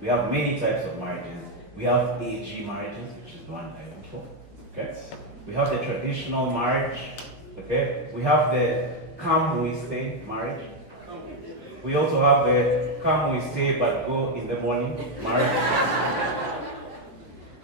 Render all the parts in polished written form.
We have many types of marriages. We have AG marriages, which is the one I went for. Okay? We have the traditional marriage. Okay? We have the come we stay marriage. We also have the come we stay but go in the morning marriage.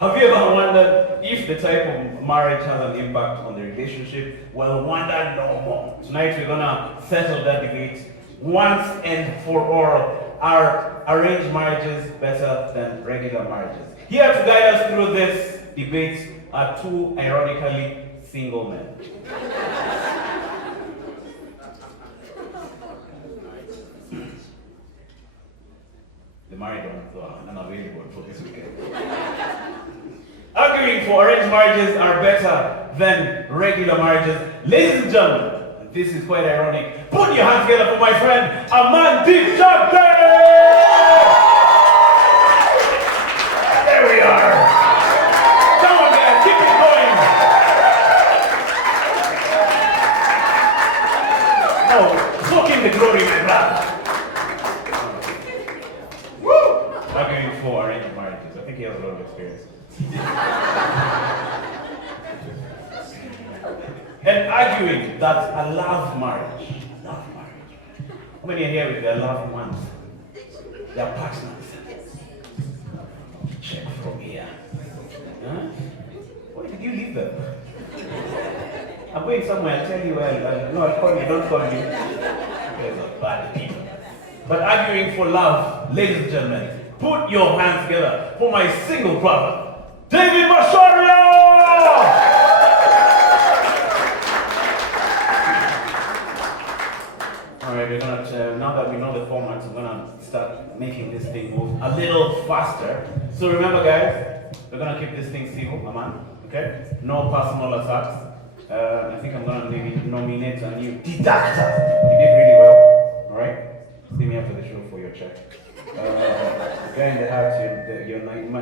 Have you ever wondered if the type of marriage has an impact on the relationship? Well, wonder no more. Tonight we're gonna settle that debate once and for all. Are arranged marriages better than regular marriages? Here to guide us through this debate are two ironically single men. The married ones are unavailable for this weekend. Arguing for arranged marriages are better than regular marriages. Ladies and gentlemen, and this is quite ironic, put your hands together for my friend Amandeep Jagde! There we are. Come on guys, keep it going. No, soak in the glory, my brother. Arguing for arranged marriages. I think he has a lot of experience. And arguing that a love marriage. How many are here with their loved ones? Their partners? Check from here. Huh? Why did you leave them? I'm going somewhere, I'll tell you where. No, I'll call you, don't call me. You guys are bad people. But arguing for love, ladies and gentlemen, put your hands together for my single brother, Macharia! Alright, we're gonna, now that we know the format, we're gonna start making this thing move a little faster. So remember guys, we're gonna keep this thing civil, Aman, okay? No personal attacks. I think I'm gonna maybe nominate a new deductor. You did really well, alright? See me after the show for your check. Guy in the heart,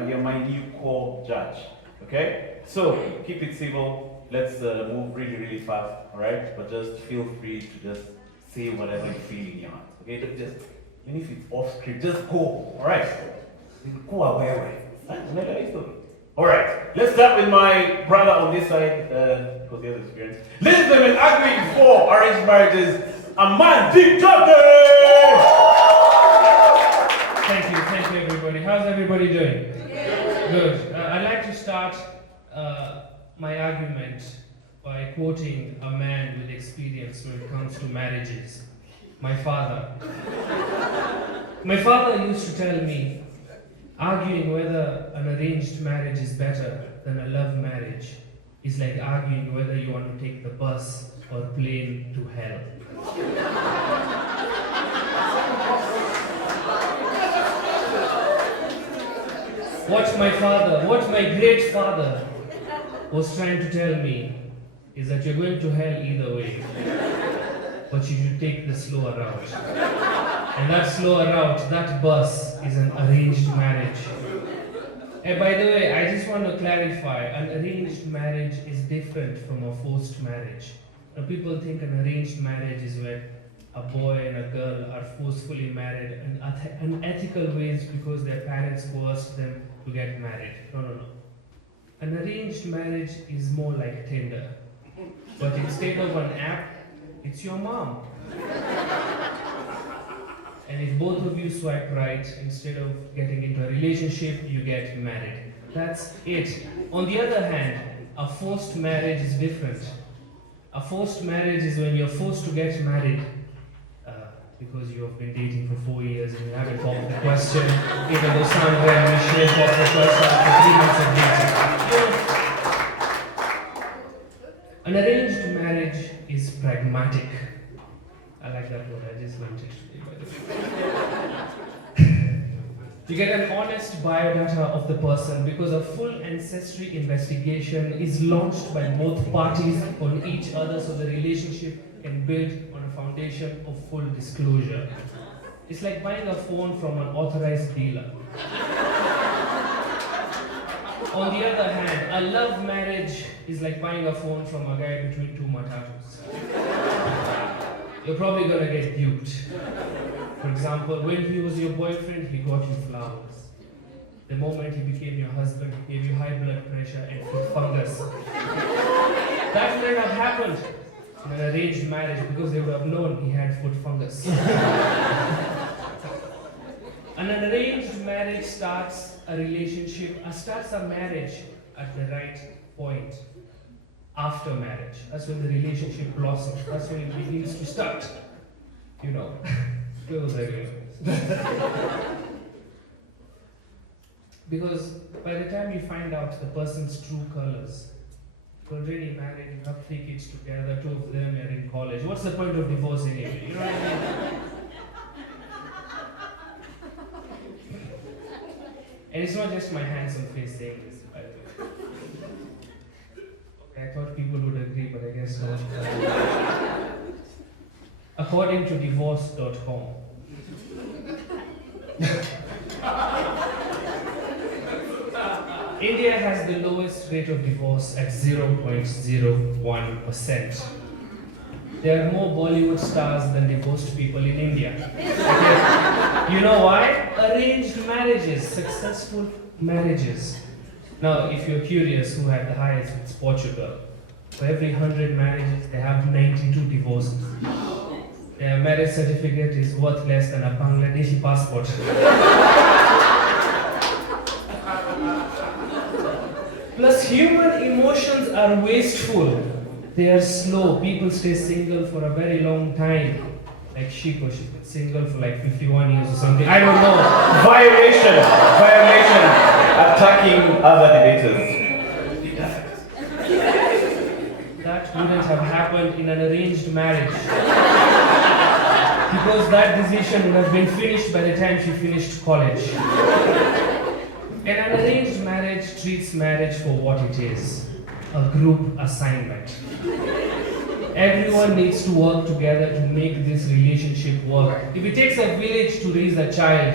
you're my new core judge. Okay? So keep it civil. Let's move really, really fast. Alright? But just feel free to just say whatever you feel in your heart. Okay? Don't just, even if it's off script, just go. Alright? Go away. Alright, let's start with my brother on this side, because he has experience. Ladies and gentlemen, arguing for arranged marriages, Amandeep Jagde! Thank you everybody. How's everybody doing? Good. I'd like to start my argument by quoting a man with experience when it comes to marriages. My father. My father used to tell me, arguing whether an arranged marriage is better than a love marriage is like arguing whether you want to take the bus or plane to hell. What my great father was trying to tell me is that you're going to hell either way, but you should take the slower route. And that slower route, that bus, is an arranged marriage. And by the way, I just want to clarify, an arranged marriage is different from a forced marriage. Now, people think an arranged marriage is where a boy and a girl are forcefully married in unethical ways because their parents coerced them to get married. No. An arranged marriage is more like Tinder. But instead of an app, it's your mom. And if both of you swipe right, instead of getting into a relationship, you get married. That's it. On the other hand, a forced marriage is different. A forced marriage is when you're forced to get married because you have been dating for 4 years and you haven't popped the question, even though somewhere and Michelle popped the question after 3 months of dating. An arranged marriage is pragmatic. I like that word, I just learned it today, by the way. You get an honest biodata of the person because a full ancestry investigation is launched by both parties on each other so the relationship can build on a foundation of full disclosure. It's like buying a phone from an authorized dealer. On the other hand, a love marriage is like buying a phone from a guy between two matatus. You're probably gonna get duped. For example, when he was your boyfriend, he got you flowers. The moment he became your husband, he gave you high blood pressure and foot fungus. That wouldn't have happened in an arranged marriage because they would have known he had foot fungus. An arranged marriage starts a relationship, starts a marriage at the right point. After marriage, that's when the relationship blossoms. That's when it begins to start. You know, girls are you. Because by the time you find out the person's true colors, you're already married, you have 3 kids together, 2 of them are in college. What's the point of divorce anyway? You know what I mean? And it's not just my handsome face saying this, by the way. Okay, I thought people would agree, but I guess not. According to divorce.com, India has the lowest rate of divorce at 0.01%. There are more Bollywood stars than divorced people in India. Okay? You know why? Arranged marriages, successful marriages. Now, if you're curious who had the highest, it's Portugal. For every 100 marriages, they have 92 divorces. Their marriage certificate is worth less than a Bangladeshi passport. Plus, human emotions are wasteful. They are slow. People stay single for a very long time. Like Shiko, she's been single for like 51 years or something. I don't know. Violation! Attacking other debaters. That wouldn't have happened in an arranged marriage. Because that decision would have been finished by the time she finished college. And an arranged marriage treats marriage for what it is, a group assignment. Everyone needs to work together to make this relationship work. If it takes a village to raise a child,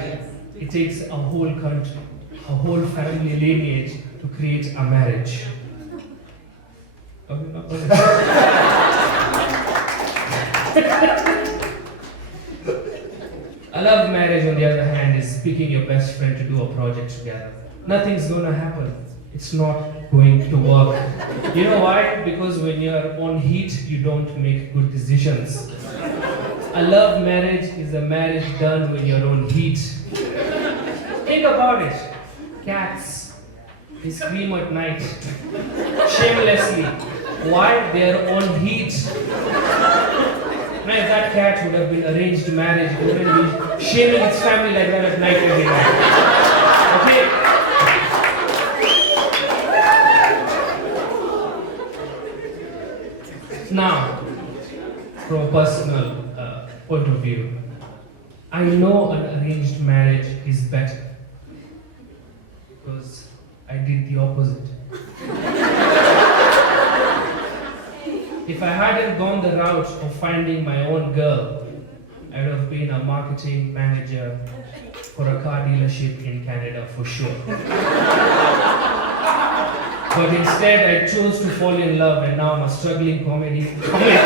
it takes a whole country, a whole family lineage to create a marriage. A love marriage, on the other hand, is picking your best friend to do a project together. Nothing's gonna happen. It's not going to work. You know why? Because when you're on heat, you don't make good decisions. A love marriage is a marriage done when you're on heat. Think about it. Cats, they scream at night, shamelessly. Why? They're on heat. Now, if that cat would have been arranged marriage, it wouldn't be shaming its family like that at night every night. Okay? Now, from a personal point of view, I know an arranged marriage is better because I did the opposite. If I hadn't gone the route of finding my own girl, I would have been a marketing manager for a car dealership in Canada for sure. But instead, I chose to fall in love, and now I'm a struggling comic in Kenya,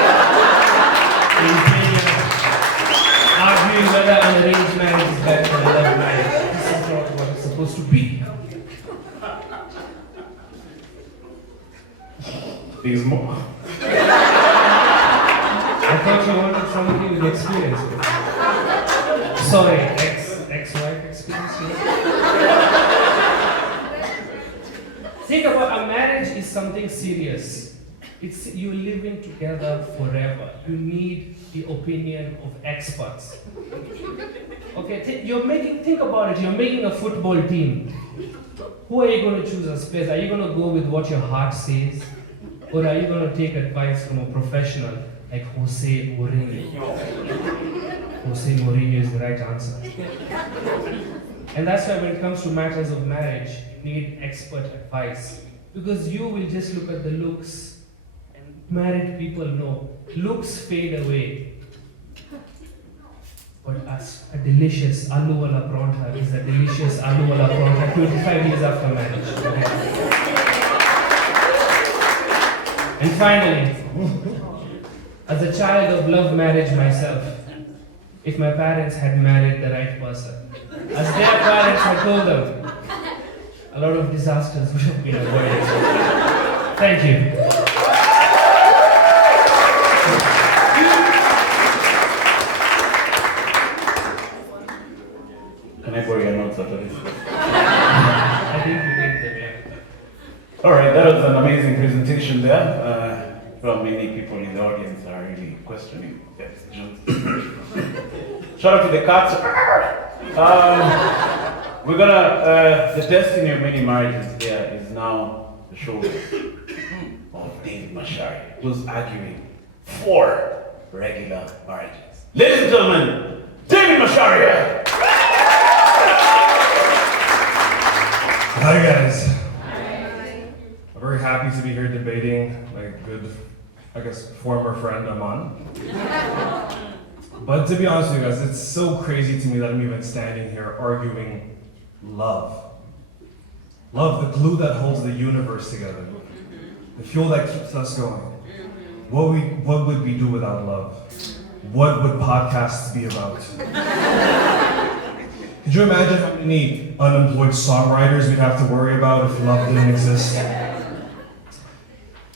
arguing whether an arranged marriage is better than a love marriage. This is not what it's supposed to be. There's more. I thought you wanted somebody with experience. Sorry, ex-wife experience. Think about a marriage is something serious. It's you living together forever. You need the opinion of experts. Okay, think about it. You're making a football team. Who are you going to choose as players? Are you going to go with what your heart says? Or are you going to take advice from a professional like Jose Mourinho? Jose Mourinho is the right answer. And that's why when it comes to matters of marriage, you need expert advice. Because you will just look at the looks, and married people know looks fade away. But a delicious aloo wala paratha is a delicious aloo wala paratha 25 years after marriage. Okay? And finally, as a child of love marriage myself, if my parents had married the right person, as their parents had told them, a lot of disasters would have been avoided. Thank you. Can I borrow your notes after this? I think you did them, yeah. All right, that was an amazing presentation there. Well, many people in the audience are really questioning the decisions. Shout out to the cats. We're gonna, the destiny of many marriages here is now the shoulders of David Macharia, who's arguing for regular marriages. Ladies and gentlemen, David Macharia! Hi guys. Hi. I'm very happy to be here debating my good, former friend Aman. But to be honest with you guys, it's so crazy to me that I'm even standing here arguing love. Love, the glue that holds the universe together. The fuel that keeps us going. What would we do without love? What would podcasts be about? Could you imagine how many unemployed songwriters we'd have to worry about if love didn't exist?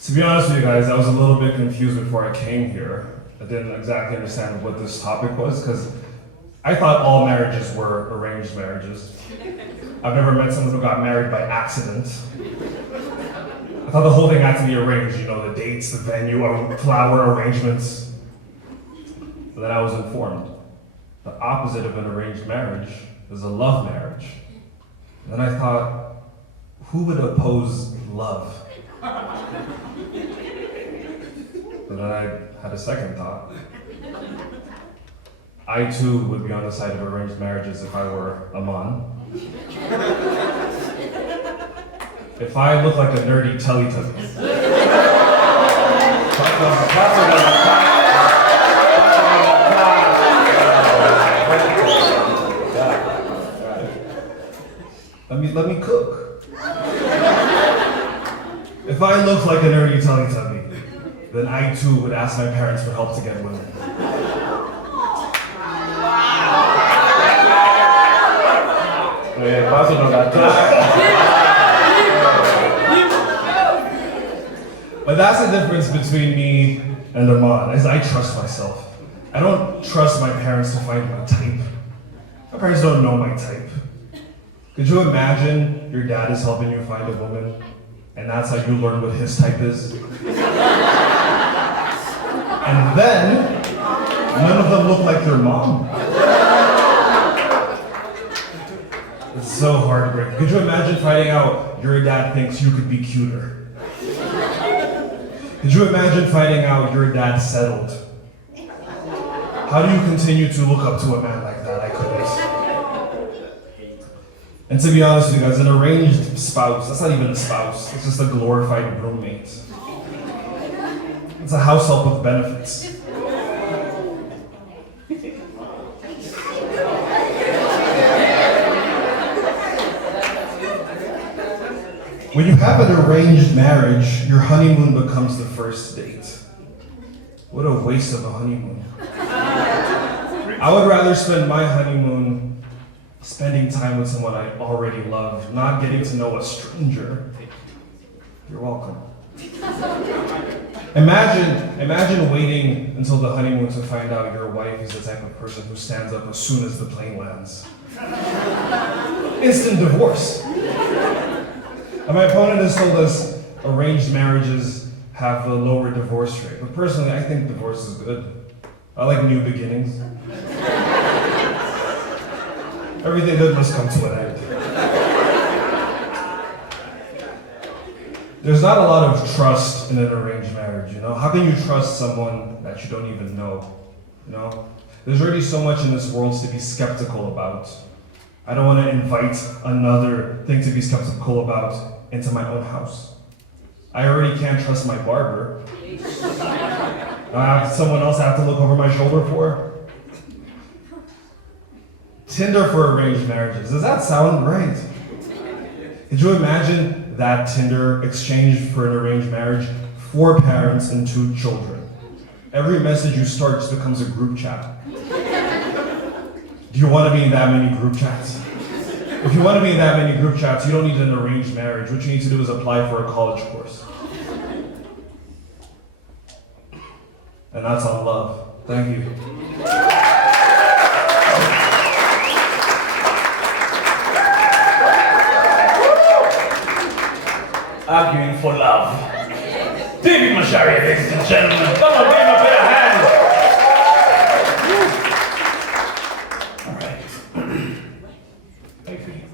To be honest with you guys, I was a little bit confused before I came here. I didn't exactly understand what this topic was, because I thought all marriages were arranged marriages. I've never met someone who got married by accident. I thought the whole thing had to be arranged, the dates, the venue, flower arrangements. But then I was informed. The opposite of an arranged marriage is a love marriage. And then I thought, who would oppose love? But then I had a second thought. I too would be on the side of arranged marriages if I were Aman. If I look like a nerdy Teletubby. Let me cook. If I look like a nerdy Teletubby, then I too would ask my parents for help to get women. But that's the difference between me and Aman, is I trust myself. I don't trust my parents to find my type. My parents don't know my type. Could you imagine your dad is helping you find a woman, and that's how you learn what his type is? And then, none of them look like their mom. It's so heartbreaking. Could you imagine finding out your dad thinks you could be cuter? Could you imagine finding out your dad settled? How do you continue to look up to a man like that? I couldn't. And to be honest with you guys, an arranged spouse, that's not even a spouse, it's just a glorified roommate. It's a house help with benefits. When you have an arranged marriage, your honeymoon becomes the first date. What a waste of a honeymoon. I would rather spend my honeymoon spending time with someone I already love, not getting to know a stranger. You're welcome. Imagine waiting until the honeymoon to find out your wife is the type of person who stands up as soon as the plane lands. Instant divorce. And my opponent has told us arranged marriages have a lower divorce rate. But personally, I think divorce is good. I like new beginnings. Everything good must come to an end. There's not a lot of trust in an arranged marriage, How can you trust someone that you don't even know, There's already so much in this world to be skeptical about. I don't want to invite another thing to be skeptical about into my own house. I already can't trust my barber. I have someone else I have to look over my shoulder for. Tinder for arranged marriages. Does that sound right? Could you imagine that Tinder exchanged for an arranged marriage? 4 parents and 2 children. Every message you start just becomes a group chat. Do you want to be in that many group chats? If you want to be in that many group chats, you don't need an arranged marriage. What you need to do is apply for a college course. And that's on love. Thank you. Arguing for love. David Macharia, ladies and gentlemen. Come on, give him a better hand. All right. How you feeling?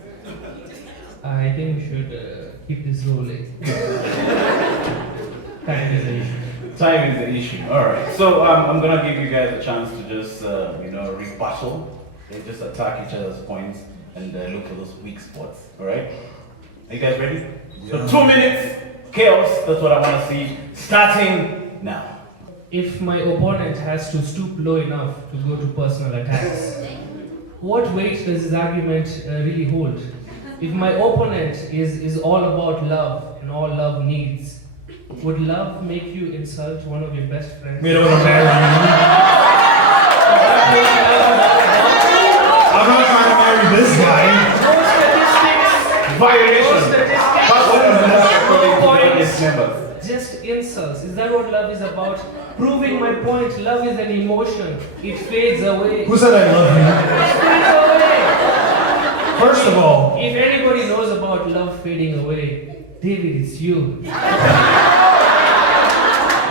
I think we should keep this rolling. Time is an issue. Time is the issue. All right. So I'm gonna give you guys a chance to just rebuttal. They just attack each other's points and look for those weak spots. All right. Are you guys ready? So 2 minutes chaos. That's what I want to see. Starting now. If my opponent has to stoop low enough to go to personal attacks, what weight does this argument really hold? If my opponent is all about love and all love needs, would love make you insult one of your best friends? Me don't want to marry you. I'm not trying to marry this guy. No statistics. Violation. No statistics. But what is that according to the points. audience members? Just insults. Is that what love is about? Proving my point. Love is an emotion. It fades away. Who said I love you? It fades away. First of all, If anybody knows about love fading away, David, it's you.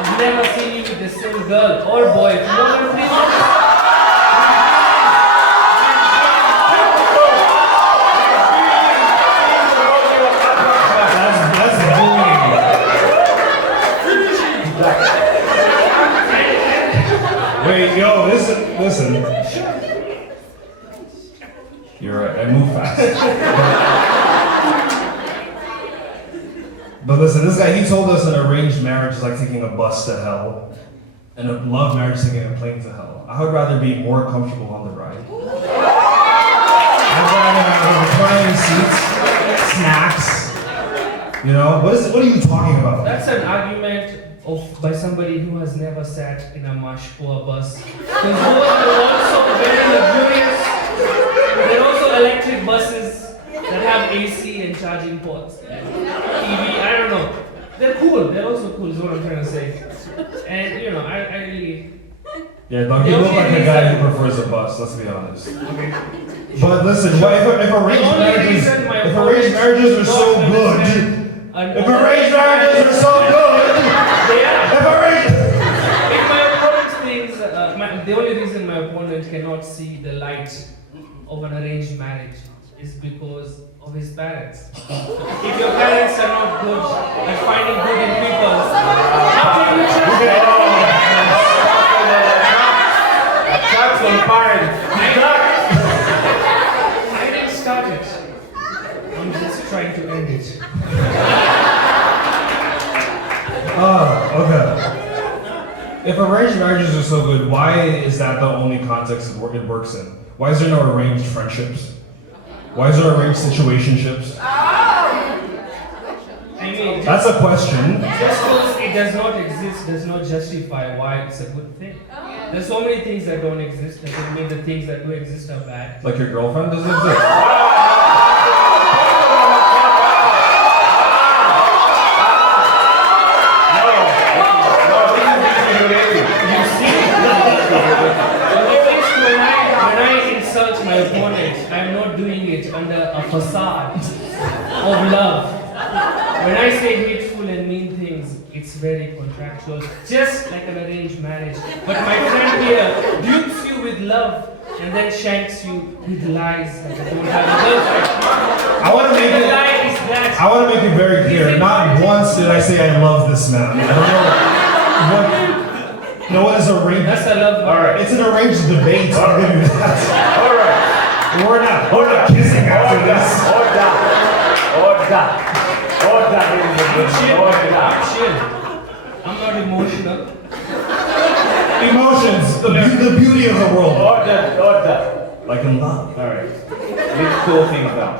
I've never seen you with the same girl or boy. If you want to please. that's bullying. Wait, yo, listen. You're right, I move fast. But listen, this guy, he told us an arranged marriage is like taking a bus to hell, and a love marriage is taking a plane to hell. I would rather be more comfortable on the ride. I'd rather have reclining seats, snacks. You know, what are you talking about? That's an argument by somebody who has never sat in a mush or a bus. Because those are also very luxurious. There are also electric buses that have AC and charging ports. TV, I don't know. They're cool. They're also cool is what I'm trying to say. And you know, I really... Yeah, Doug, you look like a guy who prefers a bus, let's be honest. Okay. But listen, if arranged marriages are so good, if arranged marriages are so good, if my opponent thinks, the only reason my opponent cannot see the light of an arranged marriage is because of his parents. If your parents are not good at finding good in people, how can you trust them? Attacks on parents. I didn't start it. I'm just trying to end it. Okay. If arranged marriages are so good, why is that the only context it works in? Why is there no arranged friendships? Why is there arranged situationships? I mean, that's a question. Just because it does not exist does not justify why it's a good thing. There's so many things that don't exist that doesn't mean the things that do exist are bad. Like your girlfriend doesn't exist. My opponent, I'm not doing it under a facade of love. When I say hateful and mean things, it's very contractual, just like an arranged marriage. But my friend here dupes you with love and then shanks you with lies that I don't have a girlfriend. I want to make it very clear. Not once did I say I love this man. I don't know what. No, what is arranged? That's a love. All right, it's an arranged debate. All right. We're not kissing after this. Order. I'm chill. I'm not emotional. Emotions, the beauty of the world. Order. Like in love. All right. Let's cool things down.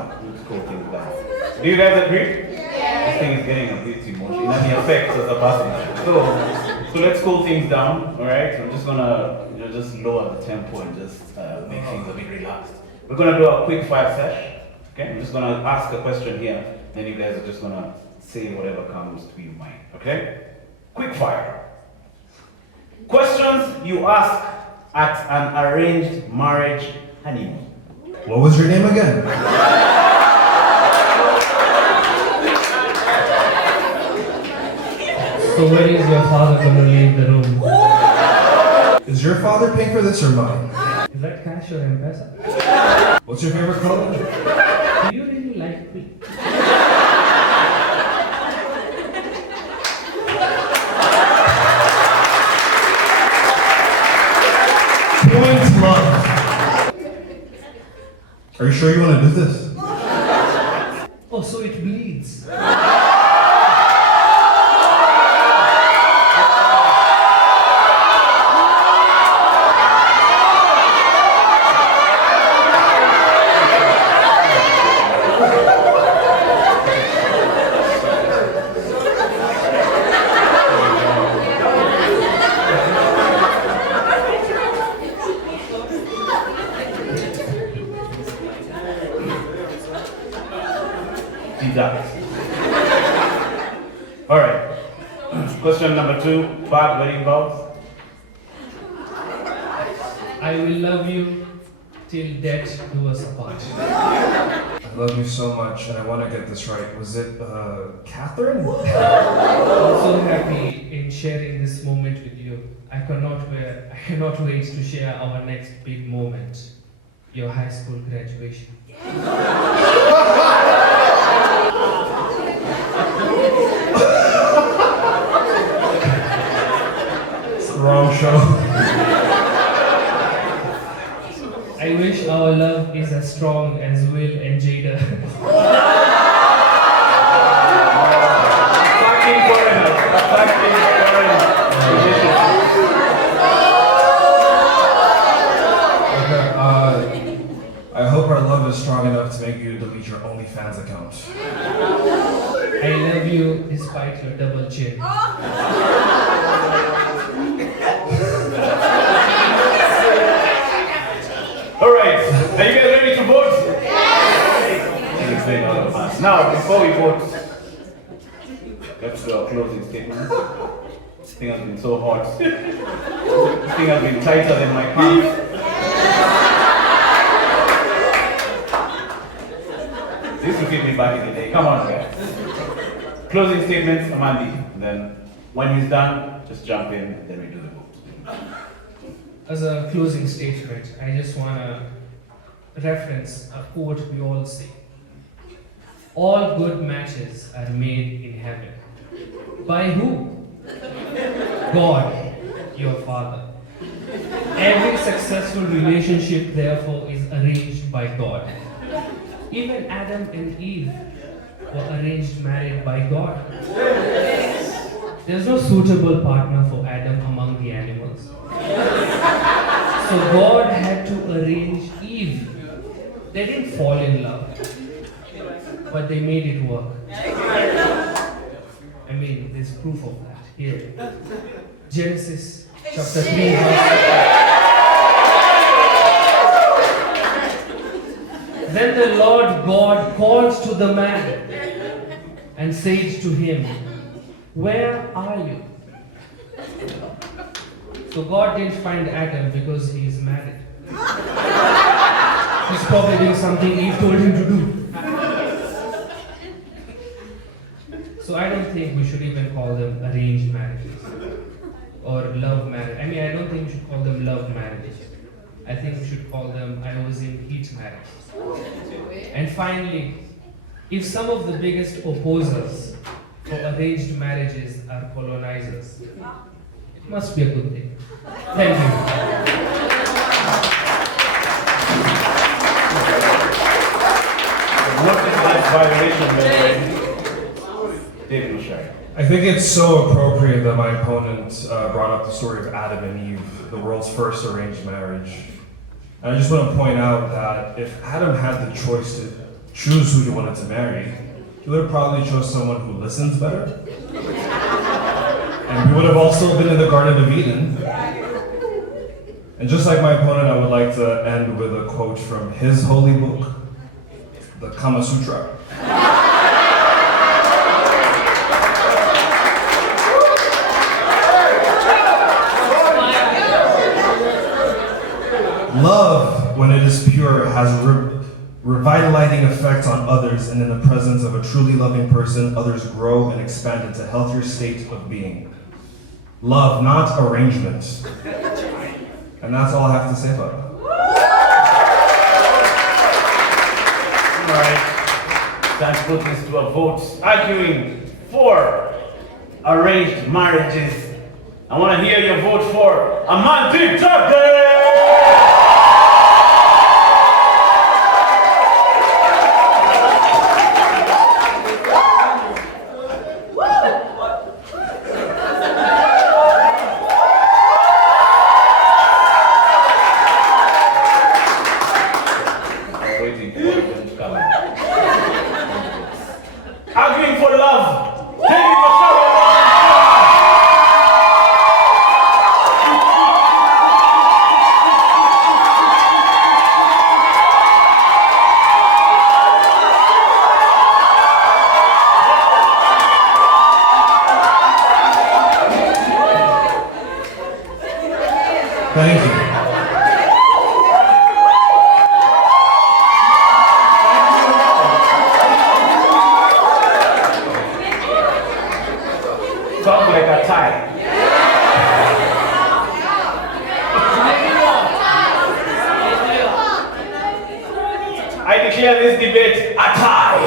Do you guys agree? This thing is getting a bit emotional. The effects of the passage. So let's cool things down. All right. I'm just gonna just lower the tempo and just make things a bit relaxed. We're gonna do a quick 5 sesh. Okay, I'm just gonna ask a question here, then you guys are just gonna say whatever comes to your mind. Okay? Quick fire. Questions you ask at an arranged marriage honeymoon. What was your name again? So when is your father going to leave the room? Is your father paying for this or mine? Is that cash or M-Pesa? What's your favorite color? Do you really like me? Point love. Are you sure you want to do this? Oh, so it bleeds. Alright. Question number 2, bad wedding vows. I will love you till death do us apart. I love you so much, and I want to get this right. Was it, Catherine? I'm so happy in sharing this moment with you. I cannot wait to share our next big moment, your high school graduation. It's the wrong show. I wish our love is as strong as Will and Jada. Attacking foreigners. I hope our love is strong enough to make you delete your OnlyFans account. I love you despite your double chin. Alright, are you guys ready to vote? Yes! Now, before we vote, let's do our closing statement. This thing has been so hot. This thing has been tighter than my pants. This will keep me back in the day. Come on, guys. Closing statements, Amandeep. Then, when he's done, just jump in, then we do the vote. As a closing statement, I just want to reference a quote we all say. All good matches are made in heaven. By who? God, your Father. Every successful relationship, therefore, is arranged by God. Even Adam and Eve were arranged married by God. There's no suitable partner for Adam among the animals. So God had to arrange Eve. They didn't fall in love, but they made it work. I mean, there's proof of that here. Genesis chapter 3 verse. Then the Lord God called to the man and said to him, "Where are you?" So God didn't find Adam because he is married. He's probably doing something Eve told him to do. So I don't think we should even call them arranged marriages or love marriage. I mean, I don't think we should call them love marriages. I think we should call them I was in heat marriages. And finally, if some of the biggest opposers for arranged marriages are colonizers, it must be a good thing. Thank you. What is that violation, David Macharia? I think it's so appropriate that my opponent brought up the story of Adam and Eve, the world's first arranged marriage. And I just want to point out that if Adam had the choice to choose who he wanted to marry, he would have probably chose someone who listens better. And we would have also been in the Garden of Eden. And just like my opponent, I would like to end with a quote from his holy book, the Kama Sutra. Love, when it is pure, has a revitalizing effect on others, and in the presence of a truly loving person, others grow and expand into a healthier state of being. Love, not arrangement. And that's all I have to say about it. All right. Let's put this to a vote. Arguing for arranged marriages. I want to hear your vote for Amandeep Jagde. Arguing for love, Macharia. Thank you. Sounds like a tie. I declare this debate a tie.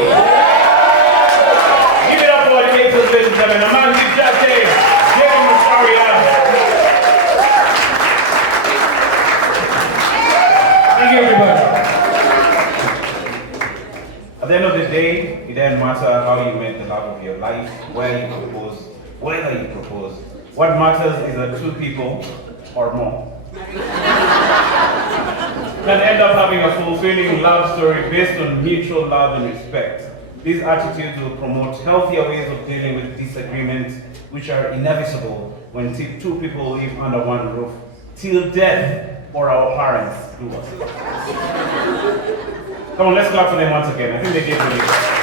Give it up for the ladies and gentlemen. Amandeep Jagde, Macharia. Thank you, everybody. At the end of the day, it doesn't matter how you met the love of your life, where you propose, whether you propose. What matters is that two people or more can end up having a fulfilling love story based on mutual love and respect. These attitudes will promote healthier ways of dealing with disagreements, which are inevitable when two people live under one roof till death or our parents do us. Come on, let's clap for them once again. I think they did really well.